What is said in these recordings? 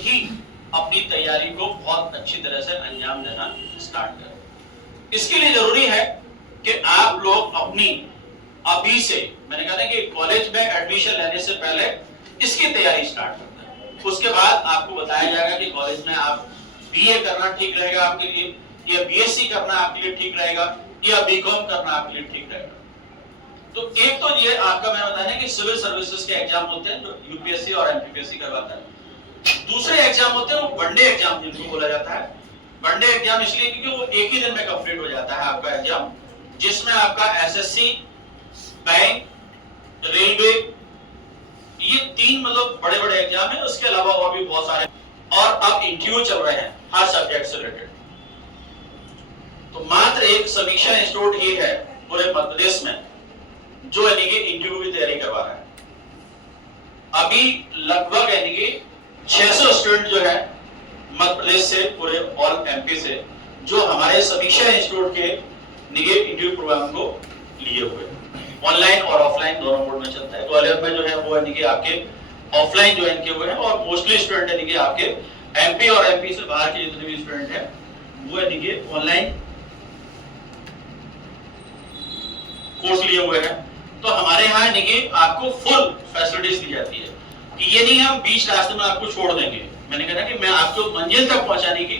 ही अपनी तैयारी को बहुत अच्छी तरह से अंजाम देना स्टार्ट करें। इसके लिए जरूरी है कि आप लोग अपनी अभी से, मैंने कहा था कि कॉलेज में एडमिशन लेने से पहले इसकी तैयारी स्टार्ट करते हैं। उसके बाद आपको बताया जाएगा कि कॉलेज में आप बीए करना ठीक रहेगा आपके लिए, या बीएससी करना आपके लिए ठीक रहेगा, या बीकॉम करना आपके लिए ठीक रहेगा। तो एक तो ये आपका मैंने बताया कि सिविल सर्विसेज के एग्जाम होते हैं जो यूपीएससी और एमपीपीएससी करवाता है। दूसरे एग्जाम होते हैं वो वनडे एग्जाम जिनको बोला जाता है। वनडे एग्जाम इसलिए क्योंकि वो एक ही दिन में कंप्लीट हो जाता है आपका एग्जाम, जिसमें आपका एसएससी, बैंक, रेलवे, ये तीन मतलब बड़े बड़े एग्जाम है। उसके अलावा और भी बहुत सारे, और अब इंटरव्यू चल रहे हैं हर सब्जेक्ट से रिलेटेड। तो मात्र एक समीक्षा इंस्टीट्यूट ही है पूरे मध्य प्रदेश में जो यानी कि इंटरव्यू की तैयारी करवा रहा है। अभी लगभग यानी कि 600 स्टूडेंट जो है मध्य प्रदेश से, पूरे ऑल एमपी से, जो हमारे समीक्षा इंस्टीट्यूट के निगे इंटरव्यू प्रोग्राम को लिए हुए, ऑनलाइन और ऑफलाइन दोनों मोड में चलता है। ग्वालियर में जो है वो यानी कि आपके ऑफलाइन ज्वाइन किए हुए हैं, और मोस्टली स्टूडेंट यानी कि आपके एमपी और एमपी से बाहर के जितने भी स्टूडेंट हैं वो यानी कि ऑनलाइन कोर्स लिए हुए हैं। तो हमारे यहाँ यानी कि आपको फुल फैसिलिटीज दी जाती है कि ये नहीं हम बीच रास्ते में आपको छोड़ देंगे। मैंने कहा कि मैं आपको मंजिल तक पहुंचाने की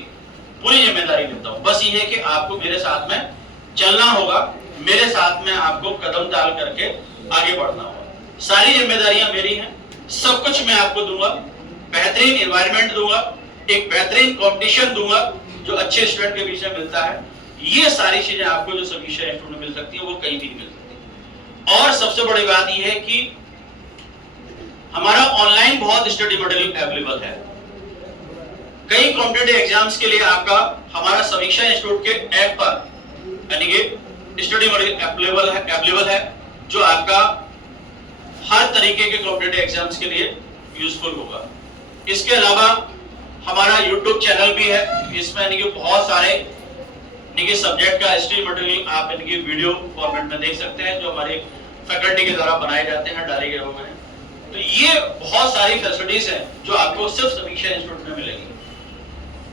पूरी जिम्मेदारी लेता हूँ। बस ये है कि आपको मेरे साथ में चलना होगा, मेरे साथ में आपको कदम डाल करके आगे बढ़ना होगा। सारी जिम्मेदारियां मेरी हैं, सब कुछ मैं आपको दूंगा, बेहतरीन एनवायरनमेंट दूंगा, एक बेहतरीन कंपटीशन दूंगा जो अच्छे स्टूडेंट के बीच में मिलता है। ये सारी चीजें आपको जो समीक्षा इंस्टीट्यूट में मिल सकती है वो कहीं भी नहीं मिल सकती। और सबसे बड़ी बात यह है कि हमारा ऑनलाइन बहुत स्टडी मटेरियल अवेलेबल है। कई कॉम्पिटिटिव एग्जाम्स के लिए आपका हमारा समीक्षा इंस्टीट्यूट के ऐप पर यानी कि स्टडी मटेरियल अवेलेबल है जो आपका हर तरीके के कॉम्पिटिटिव एग्जाम्स के लिए यूजफुल होगा। इसके अलावा हमारा यूट्यूब चैनल भी है, इसमें यानी कि बहुत सारे सब्जेक्ट का स्टडी मटेरियल आप इनकी वीडियो फॉर्मेट में देख सकते हैं जो हमारे फैकल्टी के द्वारा बनाए जाते हैं, डाले गए हुए हैं। तो ये बहुत सारी फैसिलिटीज हैं जो आपको सिर्फ समीक्षा इंस्टीट्यूट में मिलेगी।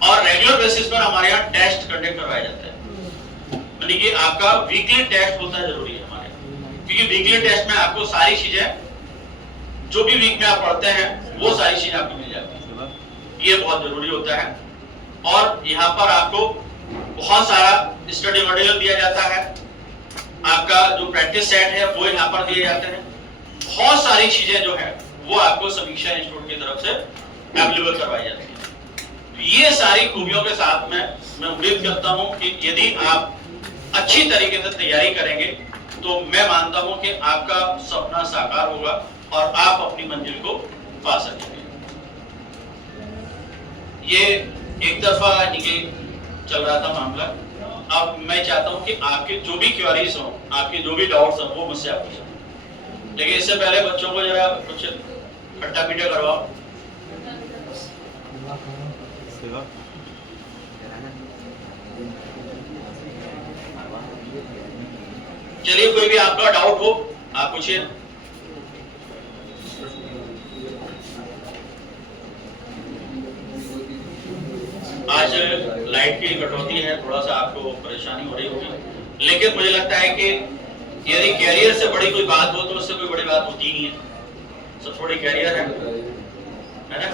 और रेगुलर बेसिस पर हमारे यहाँ टेस्ट कंडक्ट करवाए जाते हैं, यानी कि आपका वीकली टेस्ट होता है, जरूरी है हमारे, क्योंकि वीकली टेस्ट में आपको सारी चीजें जो भी वीक में आप पढ़ते हैं वो सारी चीजें आपको मिल जाती है। ये बहुत जरूरी होता है। और यहाँ पर आपको बहुत सारा स्टडी मटेरियल दिया जाता है, आपका जो प्रैक्टिस सेट है वो यहाँ पर दिए जाते हैं। बहुत सारी चीजें जो है वो आपको समीक्षा इंस्टीट्यूट की तरफ से अवेलेबल करवाई जाती है। ये सारी खूबियों के साथ में मैं उम्मीद करता हूं कि यदि आप अच्छी तरीके से तैयारी करेंगे तो मैं मानता हूं कि आपका सपना साकार होगा और आप अपनी मंजिल को पा सकेंगे। ये एक तरफा चल रहा था मामला। अब मैं चाहता हूं कि आपके जो भी क्वेरीज हो, आपके जो भी डाउट्स हो वो मुझसे आप पूछें। लेकिन इससे पहले बच्चों को जरा कुछ खट्टा मीठा करवाओ। चलिए, कोई भी आपका डाउट हो आप पूछिए। आज लाइट की कटौती है, थोड़ा सा आपको परेशानी हो रही होगी, लेकिन मुझे लगता है कि यदि कैरियर से बड़ी कोई बात हो तो उससे कोई बड़ी बात होती नहीं है। सब थोड़ी कैरियर है ना।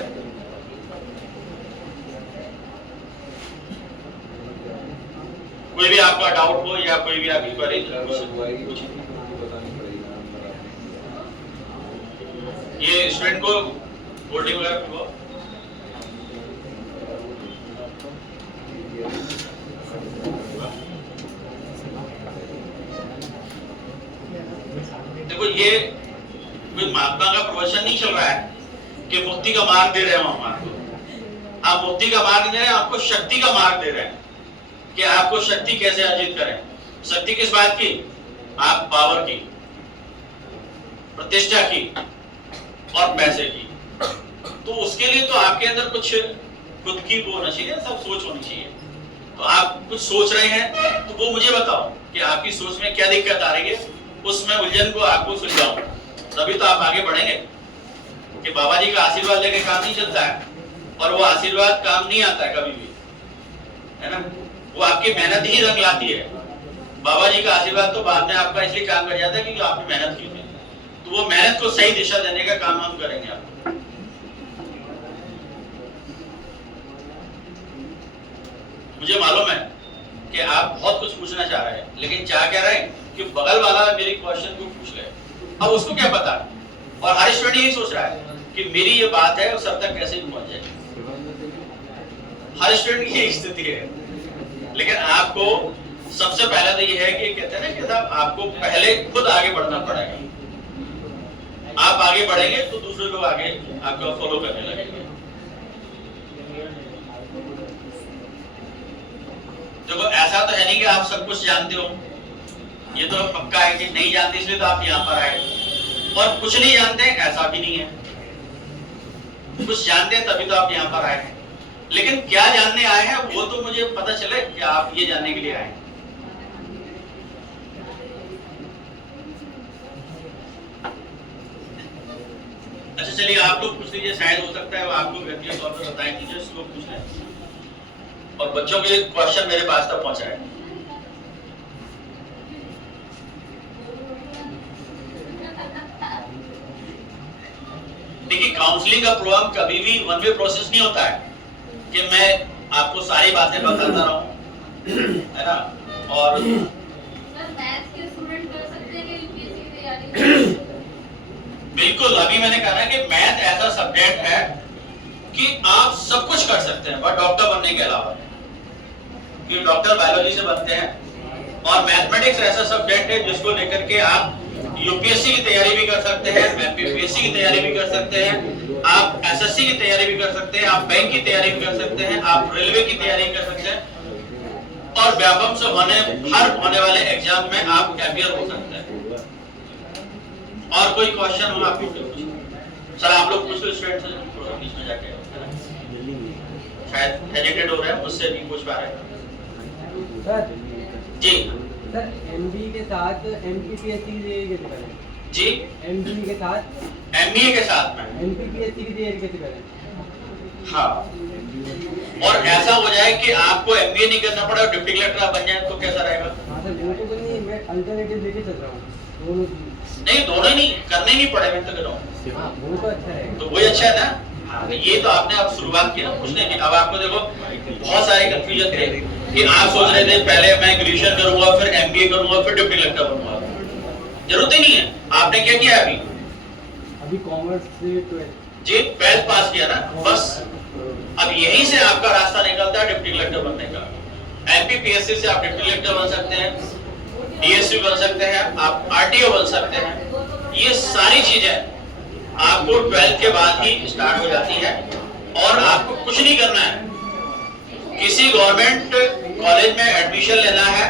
कोई भी आपका डाउट हो या कोई भी आपकी क्वेरी ये स्टूडेंट को होल्डिंग वगैरह करवाओ। देखो, ये कोई महात्मा का प्रवचन नहीं चल रहा है कि मुक्ति का मार्ग दे रहे हो हम आपको। आप मुक्ति का मार्ग दे रहे हैं, आपको शक्ति का मार्ग दे रहे हैं कि आपको शक्ति कैसे अर्जित करें। शक्ति किस बात की? आप पावर की, प्रतिष्ठा की और पैसे की। तो उसके लिए तो आपके अंदर कुछ खुद की वो होना चाहिए, सब सोच होनी चाहिए। तो आप कुछ सोच रहे हैं तो वो मुझे बताओ कि आपकी सोच में क्या दिक्कत आ रही है, उसमें उलझन को आपको सुलझाओ, तभी तो आप आगे बढ़ेंगे। कि बाबा जी का आशीर्वाद लेके काम नहीं चलता है। और वो आशीर्वाद काम नहीं आता है कभी भी, है ना। वो आपकी मेहनत ही रंग लाती है। बाबा जी का आशीर्वाद तो बाद में आपका इसलिए काम कर जाता है क्योंकि आपने मेहनत की थी। तो वो मेहनत को सही दिशा देने का काम हम करेंगे आपको। मुझे मालूम है कि आप बहुत कुछ पूछना चाह रहे हैं, लेकिन चाह क्या रहे हैं कि बगल वाला मेरी क्वेश्चन को पूछ ले। अब उसको क्या पता, और हर स्टूडेंट यही सोच रहा है कि मेरी ये बात है और सब तक कैसे पहुंच जाए। हर स्टूडेंट की यही स्थिति है। लेकिन आपको सबसे पहले तो ये है कि कहते हैं ना कि साहब आपको पहले खुद आगे बढ़ना पड़ेगा। आप आगे बढ़ेंगे तो दूसरे लोग आगे आपको फॉलो करने लगेंगे। देखो ऐसा तो है नहीं कि आप सब कुछ जानते हो, ये तो पक्का है कि नहीं जानते इसलिए तो आप यहाँ पर आए, और कुछ नहीं जानते ऐसा भी नहीं है। कुछ जानते हैं तभी तो आप यहाँ पर आए हैं। लेकिन क्या जानने आए हैं वो तो मुझे पता चले कि आप ये जानने के लिए आए हैं। अच्छा चलिए आप लोग पूछ लीजिए, शायद हो सकता है वो आपको व्यक्तिगत तौर पर बताएं। टीचर्स लोग पूछ लें और बच्चों के क्वेश्चन मेरे पास तक पहुंचाए। देखिए काउंसलिंग का प्रोग्राम कभी भी वन वे प्रोसेस नहीं होता है कि मैं आपको सारी बातें बताता रहूं, है ना। और मैथ्स के स्टूडेंट कर सकते हैं यूपीएससी की तैयारी? बिल्कुल, अभी मैंने कहा ना कि मैथ ऐसा सब्जेक्ट है कि आप सब कुछ कर सकते हैं बट डॉक्टर बनने के अलावा। कि डॉक्टर बायोलॉजी से बनते हैं, और मैथमेटिक्स ऐसा सब्जेक्ट है जिसको लेकर के आप यूपीएससी की तैयारी भी कर सकते हैं, एमपीपीएससी की तैयारी भी कर सकते हैं, आप एसएससी की तैयारी भी कर सकते हैं, आप बैंक की तैयारी भी कर सकते हैं, आप रेलवे की तैयारी कर सकते हैं, और व्यापम से हर होने वाले एग्जाम में आप अपियर हो सकते हैं। और कोई क्वेश्चन हो आपको सर आप लोग पूछ लो स्टूडेंट से बीच में जाके, शायद हेजिटेट हो रहे हैं, मुझसे नहीं पूछ पा रहे सर। जी सर एमबी के साथ एमपीपीएससी की तैयारी कैसे करें? जी एमबी के साथ एमबीए के साथ में एमपीपीएससी की तैयारी कैसे करें? हाँ, और ऐसा हो जाए कि आपको एमबीए नहीं करना पड़े और डिप्टी कलेक्टर बन जाए तो कैसा रहेगा? हाँ सर वो तो नहीं, मैं अल्टरनेटिव लेके चल रहा हूँ दोनों। नहीं दोनों नहीं करने नहीं पड़े, मैं तो कह रहा हूँ। हाँ वो तो अच्छा है, तो वही अच्छा है ना। हाँ, ये तो आपने अब शुरुआत की ना पूछने की। अब आपको देखो बहुत सारे कंफ्यूजन थे कि आप सोच रहे थे पहले मैं ग्रेजुएशन करूंगा फिर एमबीए करूंगा फिर डिप्टी कलेक्टर बनूंगा। जरूरत ही नहीं है। आपने क्या किया अभी कॉमर्स से 12th जी 12th पास किया ना, बस अब यहीं से आपका रास्ता निकलता है डिप्टी कलेक्टर बनने का। एमपीपीएससी से आप डिप्टी कलेक्टर बन सकते हैं, डीएसपी बन सकते हैं, आप आरटीओ बन सकते हैं। ये सारी चीजें आपको 12th के बाद ही स्टार्ट हो जाती है, और आपको कुछ नहीं करना है। किसी गवर्नमेंट कॉलेज में एडमिशन लेना है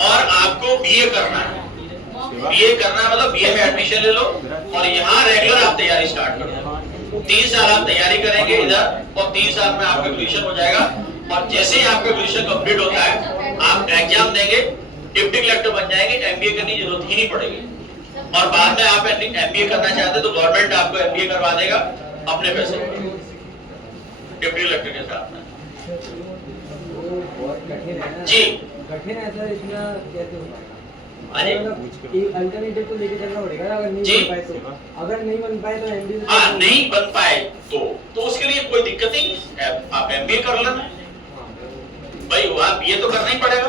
और आपको बीए करना है। बीए करना है मतलब बीए में एडमिशन ले लो और यहाँ रेगुलर आप तैयारी स्टार्ट कर दो। 3 साल आप तैयारी करेंगे इधर, और 3 साल में आपका ग्रेजुएशन हो जाएगा। और जैसे ही आपका ग्रेजुएशन कंप्लीट होता है आप एग्जाम देंगे, डिप्टी कलेक्टर बन जाएंगे, एमबीए करने की जरूरत ही नहीं पड़ेगी। और बाद में आप एमबीए करना चाहते तो गवर्नमेंट आपको एमबीए करवा देगा अपने पैसे डिप्टी कलेक्टर के साथ में। वो बहुत कठिन है ना जी कठिन है सर, इतना कैसे हो पाएगा? अरे एक अल्टरनेटिव तो लेके चलना पड़ेगा ना, अगर नहीं बन पाए तो। अगर नहीं बन पाए तो एमबीए हाँ नहीं बन पाए तो उसके लिए कोई दिक्कत ही नहीं, आप एमबीए कर लेना भाई। वहाँ बीए तो करना ही पड़ेगा,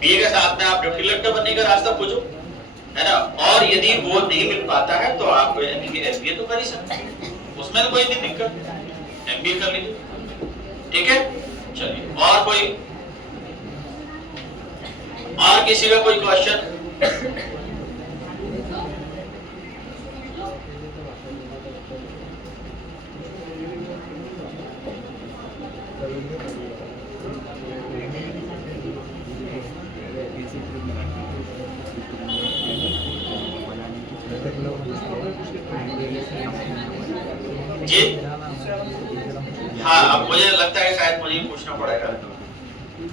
बीए के साथ में आप डिप्टी कलेक्टर बनने का रास्ता खोजो, है ना। और यदि वो नहीं मिल पाता है तो आप एमबीए तो कर ही सकते हैं, उसमें तो कोई नहीं दिक्कत, एमबीए कर लीजिए। ठीक है चलिए, और कोई और किसी का कोई क्वेश्चन? जी हाँ, अब मुझे लगता है शायद मुझे पूछना पड़ेगा।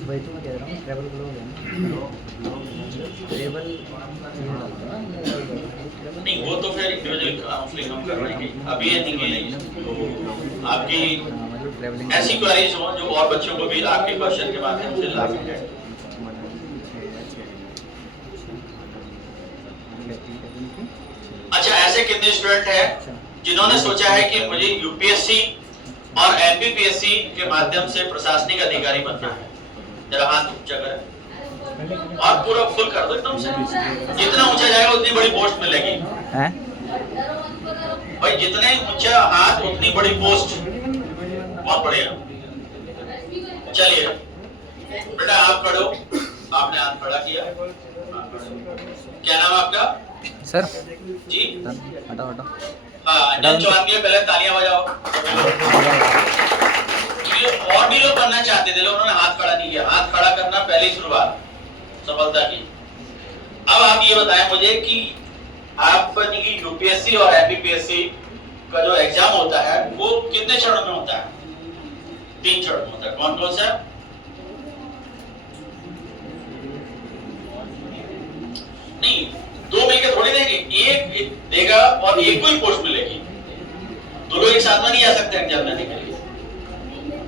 वही तो मैं कह रहा हूँ, ट्रैवल ब्लॉग है ना, ट्रैवल नहीं वो तो फिर इंडिविजुअल काउंसलिंग हम कर रहे हैं। अभी ये नहीं आपकी ट्रैवलिंग ऐसी क्वेरीज हो जो और बच्चों को भी आपके क्वेश्चन के माध्यम से लागू है। अच्छा, ऐसे कितने स्टूडेंट हैं जिन्होंने सोचा है कि मुझे यूपीएससी और एमपीपीएससी के माध्यम से प्रशासनिक अधिकारी बनना है? जरा हाथ ऊंचा करें और पूरा फुल कर दो एकदम से। जितना ऊंचा जाएगा उतनी बड़ी पोस्ट मिलेगी। हैं? भाई जितने ऊंचा हाथ उतनी बड़ी पोस्ट। बहुत बढ़िया। चलिए बेटा आप पढ़ो। आपने हाथ खड़ा किया। क्या नाम आपका? सर जी हटाओ हटाओ। हाँ, डन चौहान के पहले तालियां बजाओ। ये और भी लोग बनना चाहते थे, उन्होंने हाथ खड़ा नहीं किया। हाथ खड़ा करना पहली शुरुआत सफलता की। अब आप ये बताएं मुझे कि आप यूपीएससी और एमपीपीएससी का जो एग्जाम होता है वो कितने चरण में होता है? 3 चरण में होता है। कौन कौन सा? नहीं, 2 मिलकर थोड़ी देंगे। एक देगा और एक को ही पोस्ट मिलेगी। 2 लोग एक साथ में नहीं आ सकते एग्जाम देने के लिए।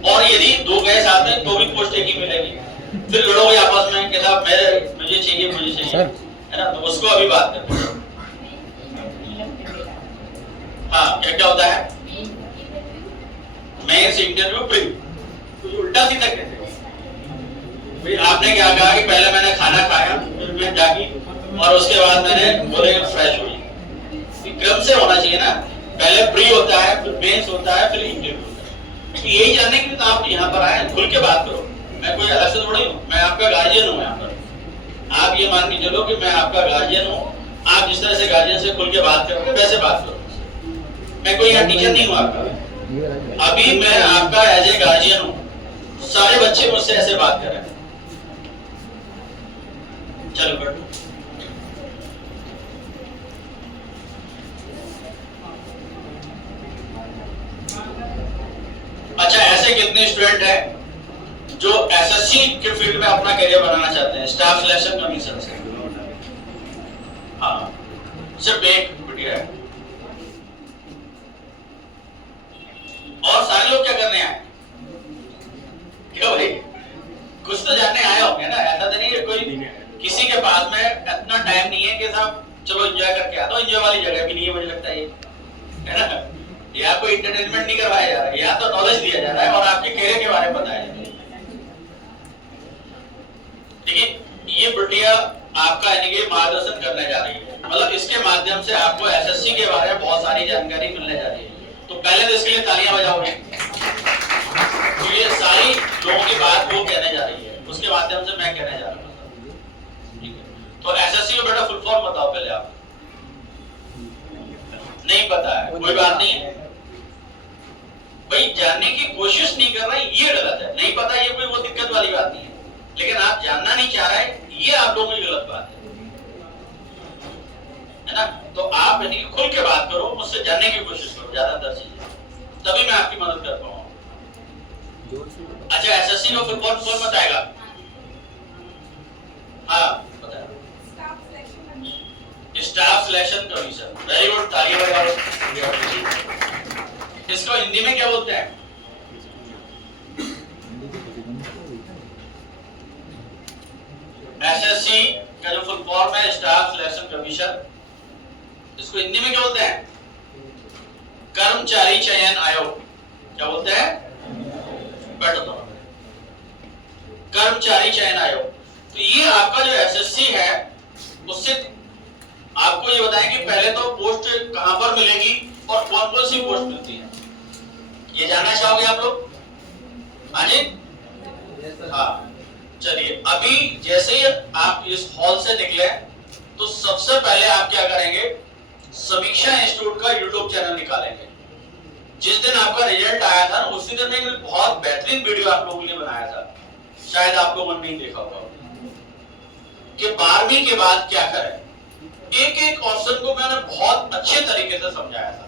और यदि 2 गए साथ में तो भी पोस्ट एक ही मिलेगी। फिर लड़ोगे आपस में कि साहब मुझे चाहिए है ना, तो उसको अभी बात करते हैं। हाँ, क्या क्या होता है? Mains interview pre. तो उल्टा सीधा कहते हैं। भाई आपने क्या कहा कि पहले मैंने खाना खाया, फिर मैं जागी और उसके बाद मैंने बोले फ्रेश हुई। क्रम से होना चाहिए ना। पहले प्री होता है, फिर मेंस होता है, फिर इंटरव्यू होता है। तो यही जानने के लिए तो आप यहाँ पर आए, खुल के बात करो। मैं कोई अलग से थोड़ी हूँ, मैं आपका गार्जियन हूँ यहाँ पर। आप ये मान के चलो कि मैं आपका गार्जियन हूँ। आप जिस तरह से गार्जियन से खुल के बात करोगे वैसे बात करो। मैं कोई यहाँ टीचर नहीं हूँ आपका। अभी मैं आपका एज ए गार्जियन हूँ। सारे बच्चे मुझसे ऐसे बात कर रहे हैं। चलो बैठो। अच्छा, ऐसे कितने स्टूडेंट हैं जो एसएससी के फील्ड में अपना करियर बनाना चाहते हैं? स्टाफ सिलेक्शन कमीशन से। हाँ, सिर्फ एक बिटिया है। और सारे लोग क्या करने आए? क्यों भाई, कुछ तो जानने आए होंगे ना। ऐसा तो नहीं है कोई किसी के पास में इतना टाइम नहीं है कि साहब चलो एंजॉय करके आ। तो एंजॉय वाली जगह भी नहीं है मुझे लगता है ना। या कोई एंटरटेनमेंट नहीं करवाया जा रहा है, या तो नॉलेज दिया जा रहा है और आपके करियर के बारे में बताया जा रहा है। देखिए, ये बिटिया आपका यानी कि मार्गदर्शन करने जा रही है। मतलब इसके माध्यम से आपको एसएससी के बारे में बहुत सारी जानकारी मिलने जा रही है। तो पहले तो इसके लिए तालियां बजाओगे। तो ये सारी लोगों की बात वो कहने जा रही है, उसके माध्यम से मैं कहने जा रहा हूँ। ठीक है, तो एसएससी का बेटा फुल फॉर्म बताओ पहले आप। नहीं पता है, कोई बात नहीं है भाई। जानने की कोशिश नहीं कर रहा है ये गलत है। नहीं पता ये कोई वो दिक्कत वाली बात नहीं है, लेकिन आप जानना नहीं चाह रहे ये आप लोगों की गलत बात है ना। तो आप यानी खुल के बात करो, मुझसे जानने की कोशिश करो ज्यादातर चीजें, तभी मैं आपकी मदद कर पाऊंगा। अच्छा, एसएससी का फुल फॉर्म कौन बताएगा? हाँ बताया। Staff selection commission. Very good, तालियां बजाओ। इसको हिंदी में क्या बोलते हैं? एसएससी का जो फुल फॉर्म है स्टाफ सिलेक्शन कमीशन, इसको हिंदी में क्या बोलते हैं? कर्मचारी चयन आयोग। क्या बोलते हैं? बैठो तो। कर्मचारी चयन आयोग। तो ये आपका जो एसएससी है उससे आपको ये बताएं कि पहले तो पोस्ट कहां पर मिलेगी और कौन कौन सी पोस्ट मिलती है, ये जानना चाहोगे आप लोग? हाँ जी, हाँ। चलिए, अभी जैसे ही आप इस हॉल से निकले तो सबसे पहले आप क्या करेंगे? समीक्षा इंस्टीट्यूट का यूट्यूब चैनल निकालेंगे। जिस दिन आपका रिजल्ट आया था ना, उसी दिन एक बहुत बेहतरीन वीडियो आप लोगों के लिए बनाया था, शायद आप लोगों ने नहीं देखा होगा, कि 12वीं के बाद क्या करें। एक एक ऑप्शन को मैंने बहुत अच्छे तरीके से समझाया था।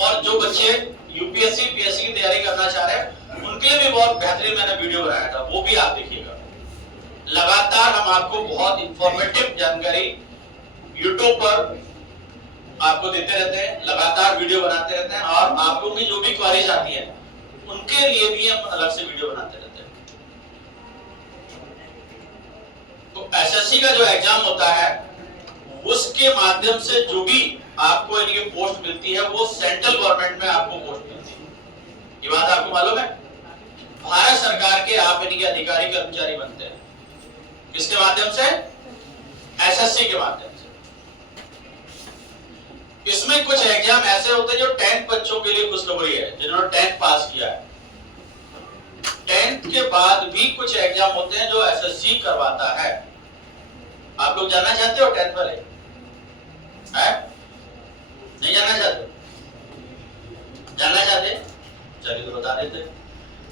और जो बच्चे यूपीएससी पीएससी की तैयारी करना चाह रहे हैं उनके लिए भी बहुत बेहतरीन मैंने वीडियो बनाया था, वो भी आप देखिएगा। लगातार हम आपको बहुत इंफॉर्मेटिव जानकारी यूट्यूब पर आपको देते रहते हैं, लगातार वीडियो बनाते रहते हैं। और आप लोगों की जो भी क्वेरीज आती है उन उसके लिए भी हम अलग से वीडियो बनाते रहते हैं। तो एसएससी का जो एग्जाम होता है उसके माध्यम से जो भी आपको यानी कि पोस्ट मिलती है वो सेंट्रल गवर्नमेंट में आपको पोस्ट मिलती है। ये बात आपको मालूम है? भारत सरकार के आप यानी कि अधिकारी कर्मचारी बनते हैं। किसके माध्यम से? एसएससी के माध्यम से। इसमें कुछ एग्जाम ऐसे होते हैं जो 10th बच्चों के लिए खुशखबरी है, जिन्होंने 10th पास किया है। 10th के बाद भी कुछ एग्जाम होते हैं जो एसएससी करवाता है। आप लोग जानना चाहते हो 10th वाले? है? नहीं जानना चाहते? जानना चाहते? चलिए तो बता देते।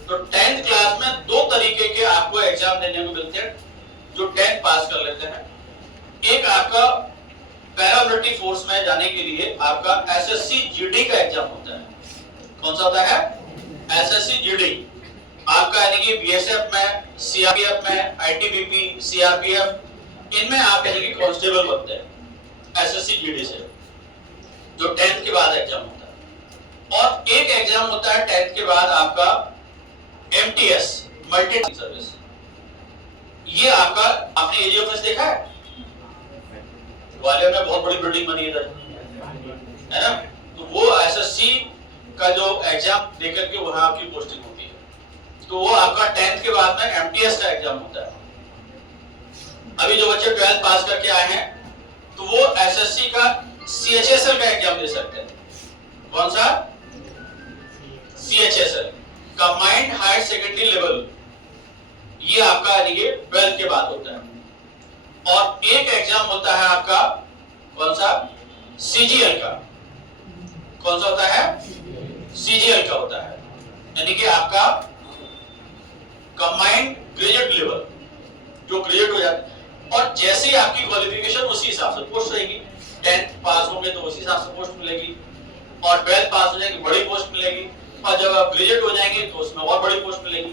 तो 10th क्लास में दो तरीके के आपको एग्जाम देने को मिलते हैं जो 10th पास कर लेते हैं। एक आपका पैरामिलिट्री फोर्स में जाने के लिए आपका एसएससी जीडी का एग्जाम होता है। कौन सा होता है? SSC GD. आपका यानी कि बीएसएफ में, सीआरपीएफ में, आईटीबीपी, सीआरपीएफ, इनमें आप यानी कि कांस्टेबल बनते हैं एसएससी जीडी से, जो 10th के बाद एग्जाम होता है। और एक एग्जाम होता है 10th के बाद आपका एमटीएस, मल्टी सर्विस। ये आपका, आपने एजी ऑफिस देखा है? ग्वालियर में बहुत बड़ी बिल्डिंग बनी इधर, है ना? तो वो एसएससी का जो एग्जाम देकर के वहां आपकी पोस्टिंग होती है। तो वो आपका 10th के बाद में एमटीएस का एग्जाम होता है। अभी जो बच्चे 12th पास करके आए हैं तो वो एसएससी का सीएचएसएल का एग्जाम दे सकते हैं। कौन सा? CHSL, combined higher secondary level. ये आपका यानी कि 12th के बाद होता है। और एक एग्जाम होता है आपका कौन सा? सीजीएल का। कौन सा होता है? सीजीएल का होता है, यानी कि आपका कंबाइंड ग्रेजुएट लेवल, जो ग्रेजुएट हो जाता है। और जैसे ही आपकी क्वालिफिकेशन उसी हिसाब से पोस्ट रहेगी। 10th पास होंगे तो उसी हिसाब से पोस्ट मिलेगी, और 12th पास हो जाएगी बड़ी पोस्ट मिलेगी, और जब आप ग्रेजुएट हो जाएंगे तो उसमें और बड़ी पोस्ट मिलेगी।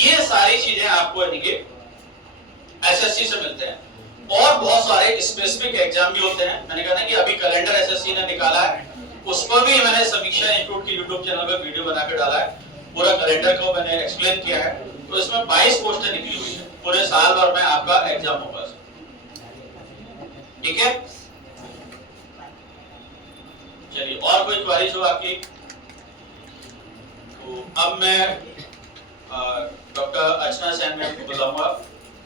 ये सारी चीजें आपको यानी कि एसएससी से मिलते हैं। और बहुत सारे स्पेसिफिक एग्जाम भी होते हैं। मैंने कहा ना कि अभी कैलेंडर एसएससी ने निकाला है, उस पर भी मैंने समीक्षा इंस्टीट्यूट के यूट्यूब चैनल पर वीडियो बनाकर डाला है। पूरा कैलेंडर को मैंने एक्सप्लेन किया है। तो इसमें 22 पोस्टें निकली हुई है। पूरे साल भर में आपका एग्जाम होगा। ठीक है, चलिए और कोई क्वेरीज हो आपकी? तो अब मैं डॉक्टर अर्चना सेन मैम को बुलाऊंगा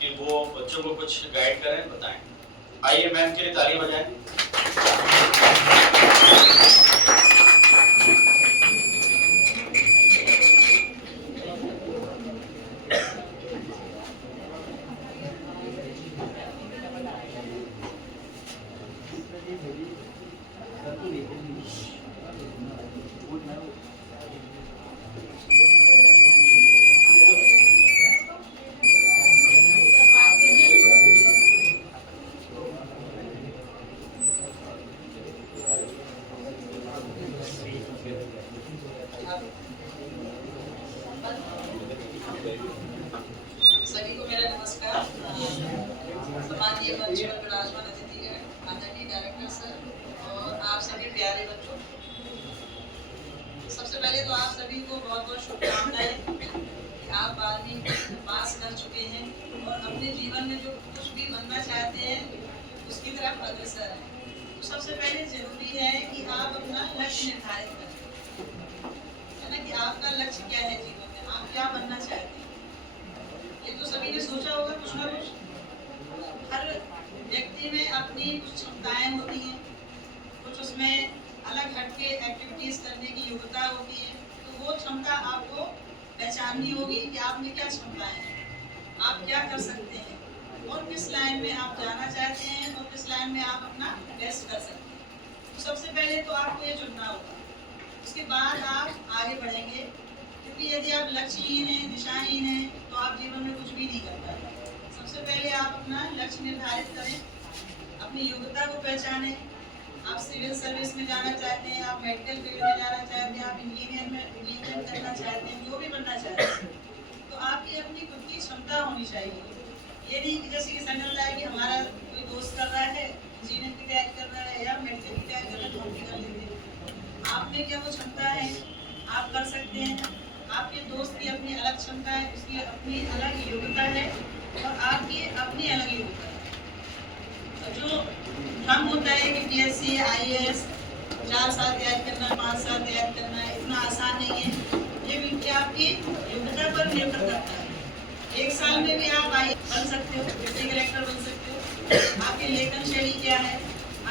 कि वो बच्चों को कुछ गाइड करें, बताएं। आइए मैम के लिए ताली बजाएं। सभी को मेरा नमस्कार। सम्माननीय मंच पर विराजमान अतिथिगण, आदरणीय डायरेक्टर सर और आप सभी प्यारे बच्चों, सबसे पहले तो आप सभी को बहुत बहुत शुभकामनाएं कि आप 12वीं पास कर चुके हैं और अपने जीवन में जो कुछ भी बनना चाहते हैं उसकी तरफ अग्रसर हैं। तो सबसे पहले जरूरी है कि आप अपना लक्ष्य निर्धारित करें, है ना, कि आपका लक्ष्य क्या है जीवन में, आप क्या बनना चाहते हैं। ये तो सभी ने सोचा होगा कुछ ना कुछ। हर व्यक्ति में अपनी कुछ क्षमताएं होती हैं, कुछ उसमें अलग हटके एक्टिविटीज करने की योग्यता होती है। तो वो क्षमता आपको पहचाननी होगी कि आप में क्या क्षमताएं हैं, आप क्या कर सकते हैं और किस लाइन में आप जाना चाहते हैं और किस लाइन में आप अपना बेस्ट कर सकते हैं। तो सबसे पहले तो आपको ये चुनना होगा, उसके बाद आप आगे बढ़ेंगे। क्योंकि यदि आप लक्ष्यहीन हैं, दिशाहीन हैं, तो आप जीवन में कुछ भी नहीं कर पाएंगे। सबसे पहले आप अपना लक्ष्य निर्धारित करें, अपनी योग्यता को पहचानें। आप सिविल सर्विस में जाना चाहते हैं, आप मेडिकल फील्ड में जाना चाहते हैं, आप इंजीनियरिंग करना चाहते हैं, जो भी बनना चाहते हैं, तो आपकी अपनी खुद की क्षमता होनी चाहिए। ये नहीं कि जैसे कि जनरल है कि हमारा कोई दोस्त कर रहा है, इंजीनियरिंग की तैयारी कर रहा है या मेडिकल की तैयारी कर रहा है, तो हम भी कर लेते हैं। आप में क्या वो क्षमता है, आप कर सकते हैं। आपके दोस्त क्षमता है, उसकी अपनी अलग योग्यता है और आपकी अपनी अलग योग्यता है। तो जो भ्रम होता है कि पीएससी IAS 4 साल तैयारी करना, 5 साल तैयारी करना इतना आसान नहीं है। ये बिल्कुल आपकी योग्यता पर निर्भर करता है। 1 साल में भी आप बन सकते हो, डिप्टी कलेक्टर बन सकते हो। आपकी लेखन शैली क्या है,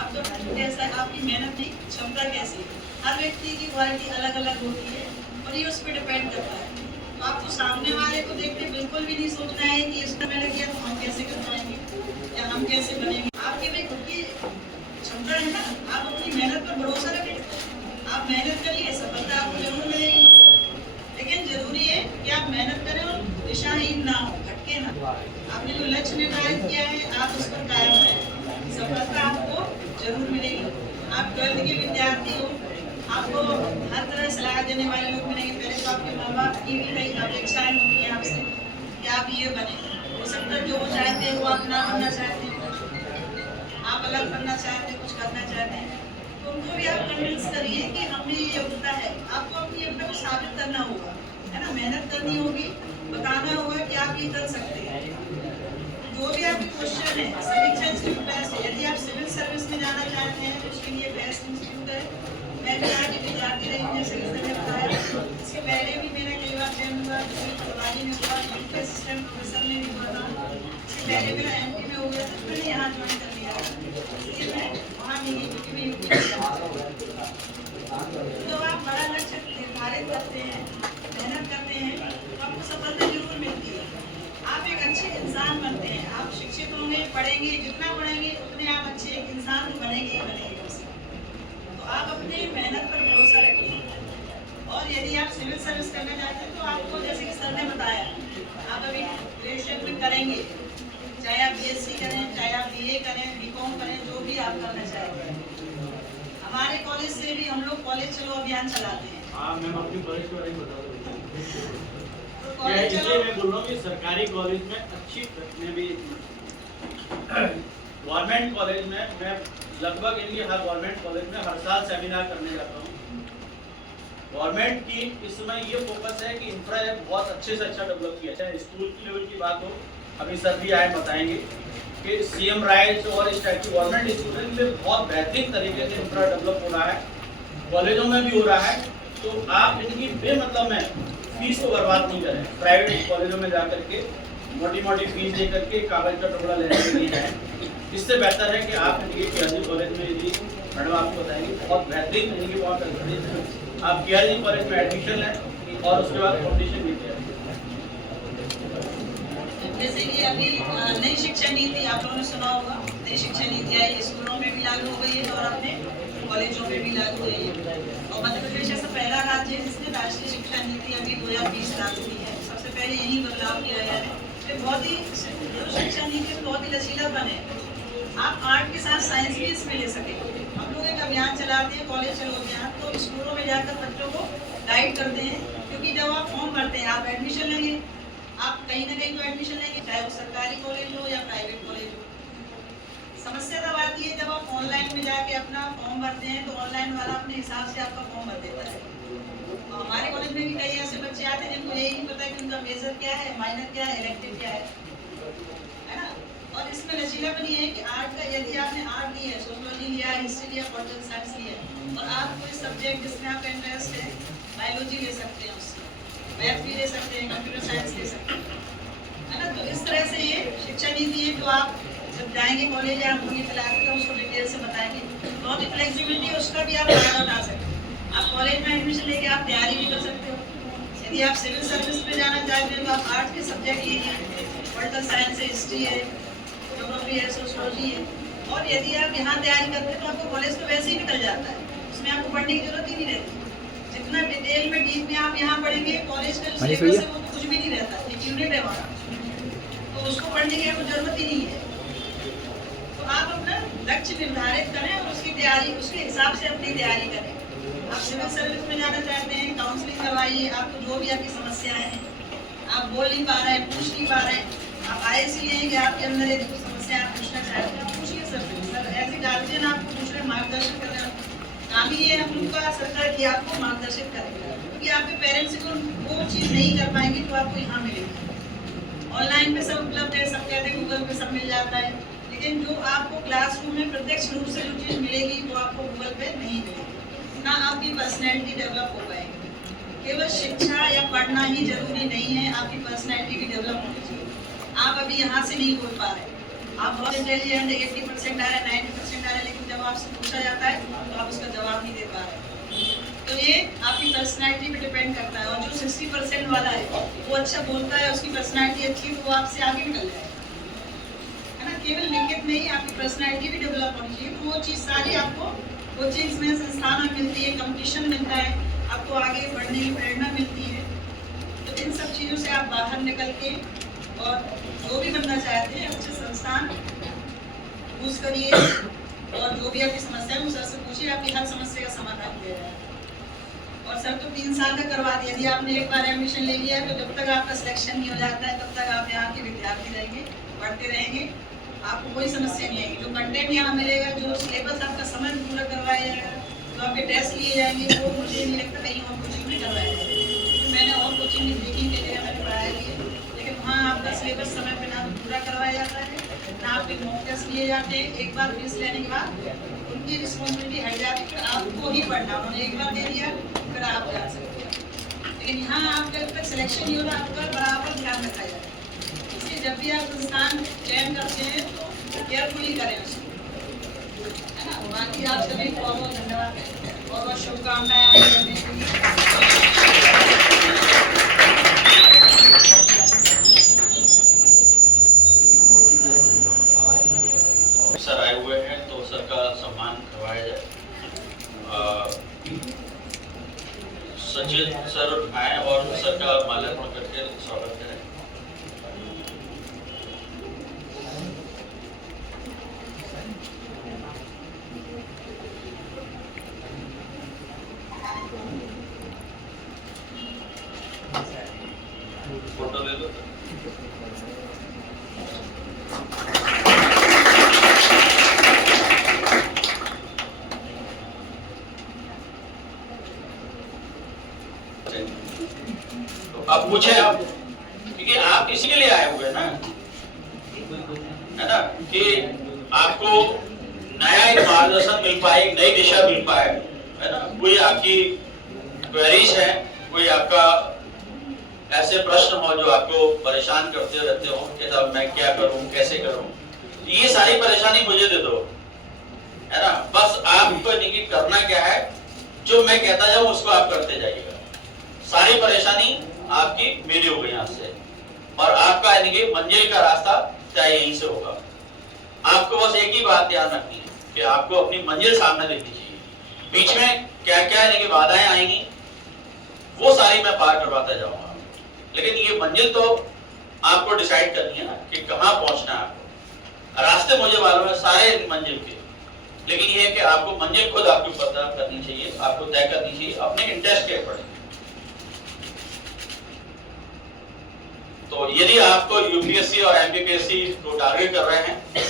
आपका कैसा है, आपकी मेहनत की क्षमता कैसी है। हर व्यक्ति की क्वालिटी अलग अलग होती है और ये उस पर डिपेंड करता है। तो आपको सामने वाले को देख के बिल्कुल भी नहीं सोचना है कि इसका मैंने किया तो हम कैसे कर पाएंगे या हम कैसे बनेंगे। आपकी भी खुद की क्षमता है ना, आप अपनी मेहनत पर भरोसा रखें। आप मेहनत करिए, सफलता आपको जरूर मिलेगी। लेकिन जरूरी है कि आप मेहनत करें और दिशाहीन ना हो, भटके ना। आपने जो लक्ष्य निर्धारित किया है आप उस पर कायम रहें, सफलता आपको जरूर मिलेगी। आप 12th के विद्यार्थी हो, आपको हर तरह सलाह देने वाले लोग मिलेंगे। पहले तो आपके माँ बाप की भी कई अपेक्षाएं होंगी आपसे कि आप ये बने। हो सकता है जो वो चाहते हैं वो आप ना बनना चाहते हैं, आप अलग बनना चाहते हैं, कुछ करना चाहते हैं। तो उनको भी आप कन्विंस करिए कि हमें ये योग्यता है। आपको अपनी योग्यता को साबित करना होगा, है ना, मेहनत करनी होगी, बताना होगा कि आप ये कर सकते हैं। जो भी आपके क्वेश्चन है समीक्षा इंस्टीट्यूट बेस्ट है। यदि आप सिविल सर्विस में जाना चाहते हैं तो उसके लिए बेस्ट इंस्टीट्यूट है। मैं भी यहाँ की विद्यार्थी रही, जैसे कि सर ने बताया। इसके पहले भी मेरा कई बार ट्रेन हुआ, कॉलेज में हुआ, यूपी असिस्टेंट प्रोफेसर में भी हुआ था। इसके पहले मेरा MP में हो गया था, तो मैंने यहाँ ज्वाइन कर लिया। इसलिए मैं वहाँ नहीं गई क्योंकि मैं यूपी में। तो आप बड़ा लक्ष्य निर्धारित करते हैं, मेहनत करते हैं तो आपको सफलता जरूर मिलती है। आप एक अच्छे इंसान बनते हैं। आप शिक्षित होंगे, पढ़ेंगे, जितना पढ़ेंगे उतने आप अच्छे एक इंसान बनेंगे ही बनेंगे। तो आप अपनी मेहनत पर भरोसा रखिए। और यदि आप सिविल सर्विस करना चाहते हैं तो आपको जैसे कि सर ने बताया, आप अभी ग्रेजुएशन में करेंगे, चाहे आप BSc करें, चाहे आप BA करें, BCom करें, जो भी आप करना चाहेंगे। हमारे कॉलेज से भी हम लोग कॉलेज चलो अभियान चलाते हैं। हाँ, मैं अपनी कॉलेज के बारे में बता दूँ। तो कॉलेज इसलिए चलो मैं बोल रहा हूँ कि सरकारी कॉलेज में अच्छी में भी गवर्नमेंट कॉलेज में मैं लगभग इनकी हर गवर्नमेंट कॉलेज में हर साल सेमिनार करने जाता हूँ। गवर्नमेंट की इस समय ये फोकस है कि इंफ्रा बहुत अच्छे से अच्छा डेवलप किया, चाहे स्कूल की लेवल की बात हो, अभी सर भी आए बताएंगे कि CM राइट्स और इस टाइप की गवर्नमेंट स्टूडेंट में बहुत बेहतरीन तरीके से इंफ्रा डेवलप हो रहा है, कॉलेजों में भी हो रहा है। तो आप इनकी बेमतलब में फीस को बर्बाद नहीं करें। प्राइवेट कॉलेजों में जाकर के मोटी मोटी फीस दे करके कागज का टुकड़ा लेने के लिए है। इससे बेहतर है कि आप इनके KRG कॉलेज में, यदि मैडम आपको बताएंगे, बहुत बेहतरीन इनकी बहुत बेहतरीन है, आप KRG कॉलेज में एडमिशन लें और उसके बाद कॉम्पिटिशन भी किया। जैसे कि अभी नई शिक्षा नीति आप लोगों ने सुना होगा, नई शिक्षा नीति आई, स्कूलों में भी लागू हो गई है और अपने कॉलेजों में भी लागू हुई है। और मध्य प्रदेश ऐसा पहला राज्य है जिसने राष्ट्रीय शिक्षा नीति अभी 2020 लागू की है। सबसे पहले यही बदलाव किया गया है। तो बहुत ही शिक्षा नीति बहुत ही लचीलापन है। आप आर्ट के साथ साइंस भी इसमें ले सकें। हम लोग एक अभियान चलाते हैं, कॉलेज चलो अभियान, तो स्कूलों में जाकर बच्चों को गाइड करते हैं। क्योंकि जब आप फॉर्म भरते हैं, आप एडमिशन लेंगे, आप कहीं ना कहीं तो एडमिशन लेंगे, चाहे वो सरकारी कॉलेज हो या प्राइवेट कॉलेज हो। समस्या तब आती है जब आप ऑनलाइन में जाके अपना फॉर्म भरते हैं, तो ऑनलाइन वाला अपने हिसाब से आपका फॉर्म भर देता है। तो हमारे कॉलेज में भी कई ऐसे बच्चे आते हैं जिनको यही नहीं पता कि उनका मेजर क्या है, माइनर क्या है, इलेक्टिव क्या है ना। और इसमें लचीलापन ये है कि आर्ट का, यदि आपने आर्ट लिया है, सोशियोलॉजी लिया है, हिस्ट्री लिया, पॉलिटिकल साइंस लिया है, और आप कोई सब्जेक्ट जिसमें आपका इंटरेस्ट है, बायोलॉजी ले सकते हैं, उससे मैथ भी ले सकते हैं, कंप्यूटर साइंस ले सकते हैं, है ना। तो इस तरह से ये शिक्षा नीति है। तो आप जब जाएंगे कॉलेज या आप फिलहाल तो उसको डिटेल से बताएंगे। बहुत ही फ्लेक्सिबिलिटी उसका भी आप फायदा उठा सकते हैं। आप कॉलेज में एडमिशन लेके आप तैयारी भी कर सकते हो। यदि आप सिविल सर्विस में जाना चाहते हैं तो आप आर्ट के सब्जेक्ट ये हैं, पॉलिटिकल साइंस है, हिस्ट्री है, ज्योग्राफी है, सोशियोलॉजी है। और यदि आप यहाँ तैयारी करते हैं तो आपको कॉलेज तो वैसे ही निकल जाता है, उसमें आपको पढ़ने की जरूरत ही नहीं रहती। जितना डिटेल में डीप में आप यहाँ पढ़ेंगे, कॉलेज का जो सिलेबस है वो तो कुछ भी नहीं रहता, एक यूनिट है वहाँ, तो उसको पढ़ने की आपको जरूरत ही नहीं है। तो आप अपना लक्ष्य निर्धारित करें और उसकी तैयारी, उसके हिसाब से अपनी तैयारी करें। आप सिविल सर्विस में जाना चाहते हैं, काउंसलिंग करवाइए। आपको जो भी आपकी समस्याएं हैं, आप बोल नहीं पा रहे हैं, पूछ नहीं पा रहे हैं, आप आए इसलिए हैं कि आपके अंदर यदि कुछ समस्या आप पूछना चाहते हैं, आप पूछिए सर। एज ए गार्जियन आपको पूछ रहे, मार्गदर्शन कर रहे हैं, काम ही है हम लोग का सरकार की आपको मार्गदर्शित करेगा, क्योंकि आपके पेरेंट्स को वो चीज़ नहीं कर पाएंगे जो आपको यहाँ मिलेगी। ऑनलाइन पे सब उपलब्ध है, सब कहते हैं गूगल पे सब मिल जाता है, लेकिन जो आपको क्लासरूम में प्रत्यक्ष रूप से जो चीज़ मिलेगी वो आपको गूगल पे नहीं मिलेगी। ना आपकी पर्सनैलिटी डेवलप हो पाएगी। केवल शिक्षा या पढ़ना ही जरूरी नहीं है, आपकी पर्सनैलिटी भी डेवलप होनी चाहिए। आप अभी यहाँ से नहीं बोल पा रहे, आप बहुत इंटेलिजेंट 80% आ रहे हैं, 90% आ रहे हैं, लेकिन जब आपसे पूछा जाता है तो आप उसका जवाब नहीं दे पा रहे। तो ये आपकी पर्सनैलिटी पे डिपेंड करता है। और जो 60% वाला है वो अच्छा बोलता है, उसकी पर्सनैलिटी अच्छी, तो वो आपसे आगे निकल जाएगा, है ना। केवल लिखित में ही आपकी पर्सनैलिटी भी डेवलप होनी चाहिए। तो वो चीज़ सारी आपको कोचिंग्स में, संस्थान में मिलती है, कंपटीशन मिलता है, आपको आगे बढ़ने की प्रेरणा मिलती है। तो इन सब चीज़ों से आप बाहर निकल के और जो भी बनना चाहते हैं अच्छे संस्थान चूज करिए, और जो भी आपकी समस्या है वो सर से पूछिए, आपकी हर समस्या का समाधान किया जाएगा। और सर तो 3 साल का करवा दिया, यदि आपने एक बार एडमिशन ले लिया है तो जब तक आपका सिलेक्शन नहीं हो जाता है तब तक आप यहाँ के विद्यार्थी रहेंगे, पढ़ते रहेंगे, आपको कोई समस्या नहीं आएगी। जो कंटेंट यहाँ मिलेगा, जो सिलेबस आपका समय में पूरा करवाया जाएगा, जो आपके टेस्ट लिए जाएंगे, वो मुझे नहीं लगता कहीं और कोचिंग में करवाया जाएगा। मैंने और कोचिंग में देखी कई जगह मैंने पढ़ाया भी है, लेकिन वहाँ आपका सिलेबस समय पर ना पूरा करवाया जाता है, ना आपके मॉक टेस्ट लिए जाते हैं। एक बार फीस लेने के बाद उनकी रिस्पॉन्सिबिलिटी हट जाती है, फिर आपको ही पढ़ना। उन्होंने एक बार दे दिया, फिर आप जा सकते हैं। लेकिन यहाँ आपका जब तक सिलेक्शन नहीं होगा, आपका बराबर ध्यान रखा जाए। इसलिए जब भी आप संस्थान चयन करते हैं तो केयरफुली करें उसको, है ना। बाकी आप सभी को बहुत धन्यवाद, बहुत बहुत शुभकामनाएं आपके करने के लिए। सर आए हुए हैं तो सर का सम्मान करवाया जाए। सचिन सर आए और सर का माल्यार्पण करके स्वागत करें। फोटो ले लो। अब पूछे आप, क्योंकि आप इसी के लिए आए हुए ना, है ना, कि आपको नया एक मार्गदर्शन मिल पाए, एक नई दिशा मिल पाए, है ना। कोई आपकी क्वेरीज है, कोई आपका ऐसे प्रश्न हो जो आपको परेशान करते रहते हो कि साहब मैं क्या करूं, कैसे करूं, ये सारी परेशानी मुझे दे दो, है ना। बस आपको नहीं करना क्या है, जो मैं कहता जाऊं उसको आप करते जाइएगा। सारी परेशानी आपकी मेरी हो गई यहाँ से, और आपका यानी कि मंजिल का रास्ता तय यहीं से होगा। आपको बस एक ही बात ध्यान रखनी है कि आपको अपनी मंजिल सामने देखनी चाहिए। बीच में क्या क्या यानी कि बाधाएं आएंगी वो सारी मैं पार करवाता जाऊंगा, लेकिन ये मंजिल तो आपको डिसाइड करनी है ना कि कहाँ पहुंचना है आपको। रास्ते मुझे मालूम है सारे मंजिल के, लेकिन ये है कि आपको मंजिल खुद आपको पता करनी चाहिए, आपको तय करनी चाहिए अपने इंटरेस्ट के अकॉर्डिंग। तो यदि आपको यूपीएससी और एमपीपीएससी को टारगेट कर रहे हैं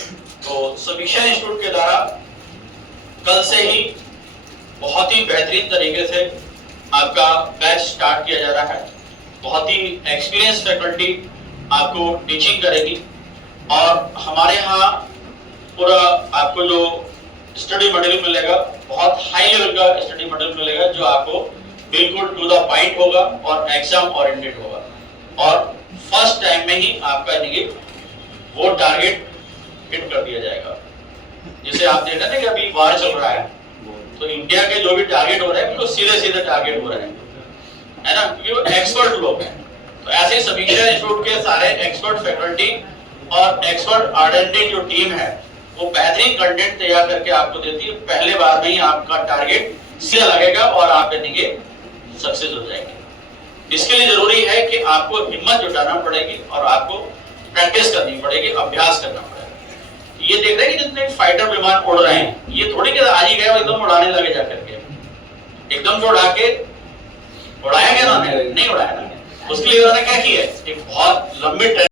तो समीक्षा इंस्टीट्यूट के द्वारा कल से ही बहुत ही बेहतरीन तरीके से आपका बैच स्टार्ट किया जा रहा है। बहुत ही एक्सपीरियंस फैकल्टी आपको टीचिंग करेगी, और हमारे यहाँ पूरा आपको जो स्टडी मटेरियल मिलेगा बहुत हाई लेवल का स्टडी मटेरियल मिलेगा, जो आपको बिल्कुल टू द पॉइंट होगा और एग्जाम ओरिएंटेड होगा, और फर्स्ट टाइम में ही आपका वो टारगेट हिट कर दिया जाएगा। जैसे आप देख रहे हैं कि अभी वार चल रहा है, तो इंडिया के जो भी टारगेट हो रहे हैं तो सीधे सीधे टारगेट हो रहे हैं, है ना, क्योंकि वो एक्सपर्ट लोग हैं। तो ऐसे ही समीक्षा इंस्टीट्यूट के सारे एक्सपर्ट फैकल्टी और एक्सपर्ट आरएनडी जो टीम है वो बेहतरीन कंटेंट तैयार करके आपको देती है। पहले बार में ही आपका टारगेट सीधा लगेगा और आप सक्सेस हो जाएंगे। इसके लिए जरूरी है कि आपको हिम्मत जुटाना पड़ेगी और आपको प्रैक्टिस करनी पड़ेगी, अभ्यास करना पड़ेगा। ये देख रहे हैं कि जितने फाइटर विमान उड़ रहे हैं, ये थोड़ी कि आज ही गए एकदम उड़ाने लगे जाकर के, एकदम जो उड़ा के उड़ाया गया ना, नहीं उड़ाया ना। उसके लिए उन्होंने क्या किया, एक बहुत लंबी ट्रेनिंग